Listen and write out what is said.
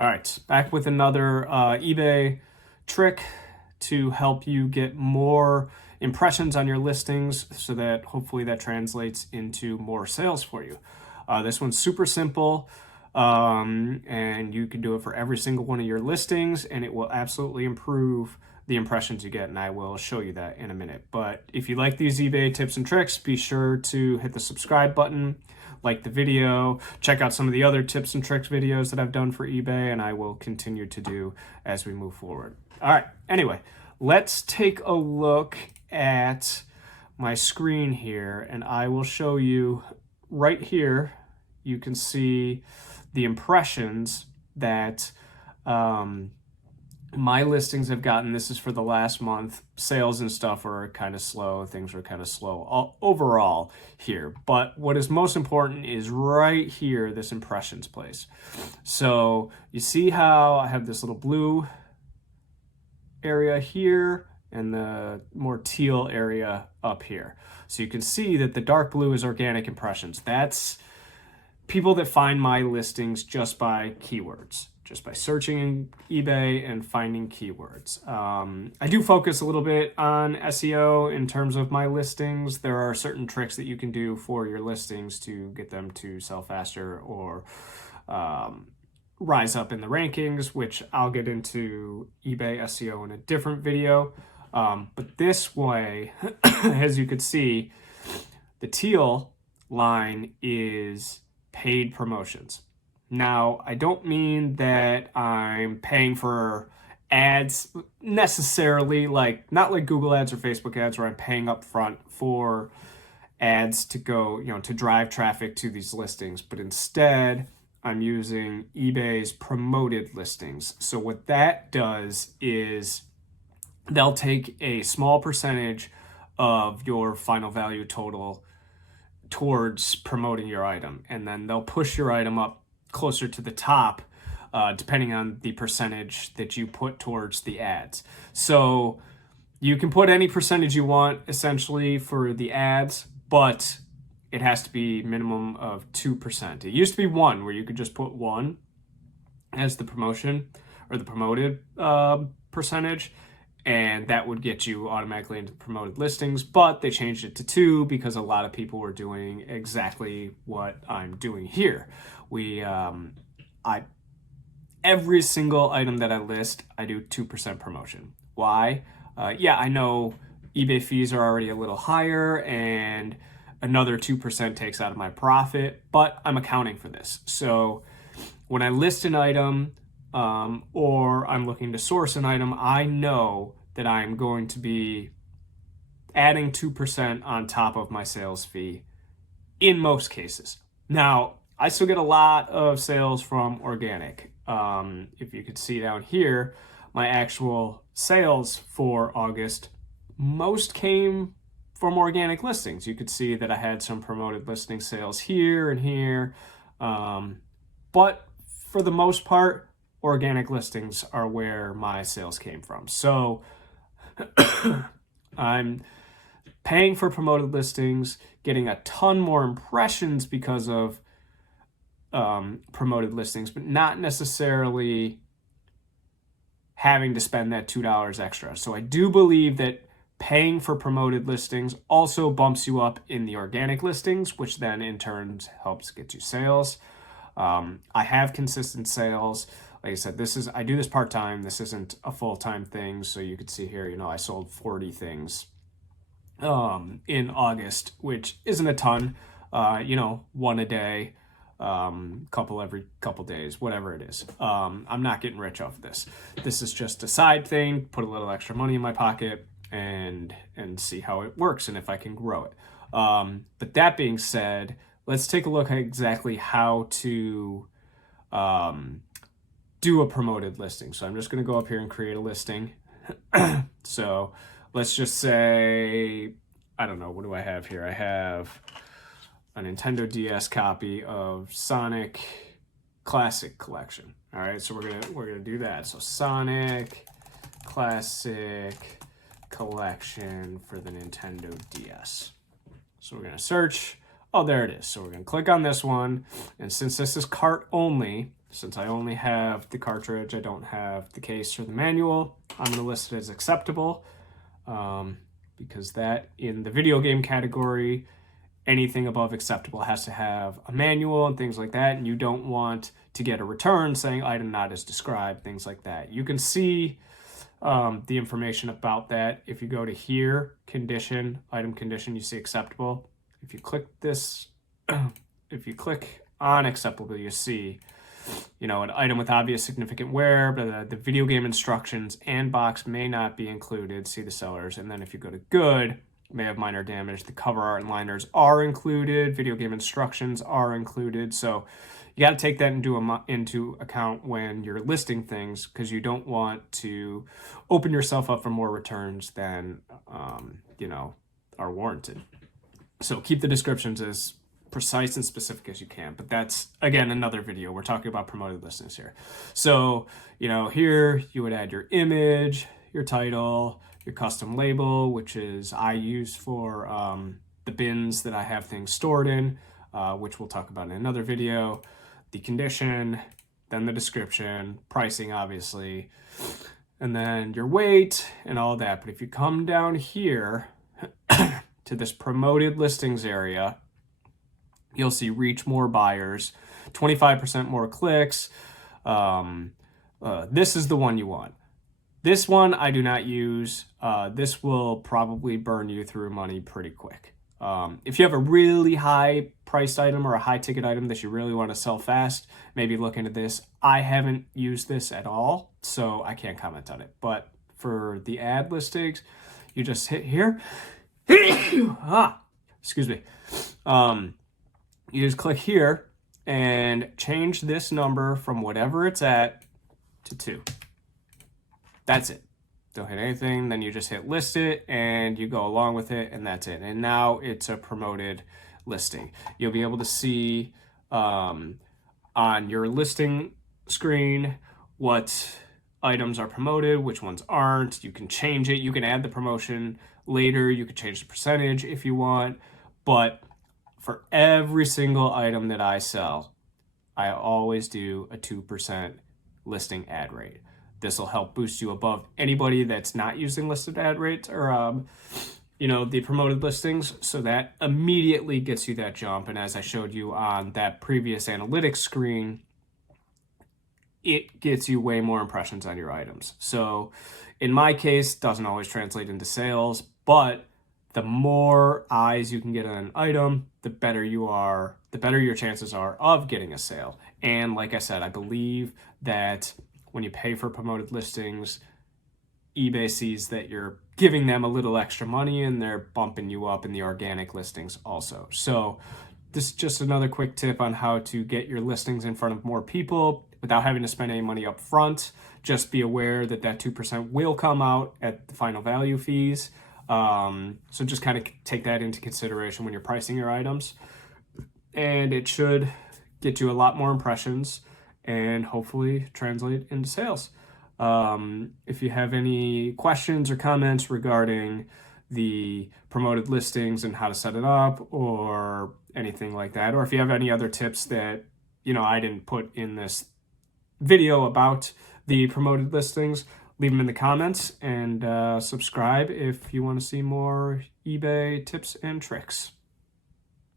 All right, back with another eBay trick to help you get more impressions on your listings so that hopefully that translates into more sales for you. This one's super simple, and you can do it for every single one of your listings, and it will absolutely improve the impressions you get, and I will show you that in a minute. But if you like these eBay tips and tricks, be sure to hit the subscribe button, like the video, check out some of the other tips and tricks videos that I've done for eBay, and I will continue to do as we move forward. All right, anyway, let's take a look at my screen here, and I will show you right here. You can see the impressions that my listings have gotten. This is for the last month. Sales and stuff are kind of slow. Things are kind of slow overall here. But what is most important is right here, this impressions place. So you see how I have this little blue area here and the more teal area up here. So you can see that the dark blue is organic impressions. That's people that find my listings just by keywords, just by searching in eBay and finding keywords. I do focus a little bit on SEO in terms of my listings. There are certain tricks that you can do for your listings to get them to sell faster or rise up in the rankings, which I'll get into eBay SEO in a different video. But this way, as you could see, the teal line is paid promotions. Now, I don't mean that I'm paying for ads necessarily, not like Google ads or Facebook ads where I'm paying up front for ads to go, to drive traffic to these listings, but instead I'm using eBay's promoted listings. So what that does is they'll take a small percentage of your final value total towards promoting your item, and then they'll push your item up closer to the top, depending on the percentage that you put towards the ads. So you can put any percentage you want essentially for the ads, but it has to be minimum of 2%. It used to be 1, where you could just put 1 as the promotion or the promoted percentage, and that would get you automatically into promoted listings. But they changed it to 2 because a lot of people were doing exactly what I'm doing here. Every single item that I list, I do 2% promotion. Why? I know eBay fees are already a little higher, and another 2% takes out of my profit, but I'm accounting for this. So when I list an item, or I'm looking to source an item, I know that I'm going to be adding 2% on top of my sales fee in most cases. Now, I still get a lot of sales from organic. If you could see down here, my actual sales for August, most came from organic listings. You could see that I had some promoted listing sales here and here. But for the most part, organic listings are where my sales came from. So I'm paying for promoted listings, getting a ton more impressions because of promoted listings, but not necessarily having to spend that $2 extra. So I do believe that paying for promoted listings also bumps you up in the organic listings, which then in turn helps get you sales. I have consistent sales. Like I said, I do this part-time. This isn't a full-time thing. So you could see here, I sold 40 things in August, which isn't a ton, 1 a day, couple every couple days, whatever it is. I'm not getting rich off of this. This is just a side thing, put a little extra money in my pocket and see how it works and if I can grow it. But that being said, let's take a look at exactly how to do a promoted listing. So I'm just going to go up here and create a listing. So let's just say, I don't know, what do I have here? I have a Nintendo DS copy of Sonic Classic Collection. All right, so we're gonna do that. So Sonic Classic Collection for the Nintendo DS. So we're gonna search. Oh, there it is. So we're going to click on this one. And since this is cart only, since I only have the cartridge, I don't have the case or the manual, I'm going to list it as acceptable, because that in the video game category, anything above acceptable has to have a manual and things like that. And you don't want to get a return saying item not as described, things like that. You can see the information about that. If you go to here, condition, item condition, you see acceptable. If you click this, if you click on acceptable, you see, an item with obvious significant wear, but the video game instructions and box may not be included. See the sellers. And then if you go to good, may have minor damage. The cover art and liners are included. Video game instructions are included. So you got to take that into account when you're listing things, because you don't want to open yourself up for more returns than, are warranted. So keep the descriptions as precise and specific as you can. But that's, again, another video. We're talking about promoted listings here. So, here you would add your image, your title, your custom label, which is I use for the bins that I have things stored in, which we'll talk about in another video. The condition, then the description, pricing, obviously, and then your weight and all that. But if you come down here to this promoted listings area, you'll see reach more buyers, 25% more clicks. This is the one you want. This one I do not use. This will probably burn you through money pretty quick. If you have a really high priced item or a high ticket item that you really want to sell fast, maybe look into this. I haven't used this at all, so I can't comment on it. But for the ad listings, you just hit here. Excuse me. You just click here and change this number from whatever it's at to 2. That's it. Don't hit anything. Then you just hit list it and you go along with it, and that's it. And now it's a promoted listing. You'll be able to see on your listing screen what items are promoted, which ones aren't. You can change it. You can add the promotion later. You can change the percentage if you want. But for every single item that I sell, I always do a 2% listing ad rate. This will help boost you above anybody that's not using listed ad rates or, the promoted listings. So that immediately gets you that jump. And as I showed you on that previous analytics screen, it gets you way more impressions on your items. So in my case, doesn't always translate into sales, but the more eyes you can get on an item, the better you are, the better your chances are of getting a sale. And like I said, I believe that when you pay for promoted listings, eBay sees that you're giving them a little extra money and they're bumping you up in the organic listings also. So this is just another quick tip on how to get your listings in front of more people without having to spend any money up front. Just be aware that 2% will come out at the final value fees. So just kind of take that into consideration when you're pricing your items. And it should get you a lot more impressions and hopefully translate into sales. If you have any questions or comments regarding the promoted listings and how to set it up or anything like that, or if you have any other tips that, I didn't put in this video about the promoted listings, leave them in the comments and subscribe if you want to see more eBay tips and tricks.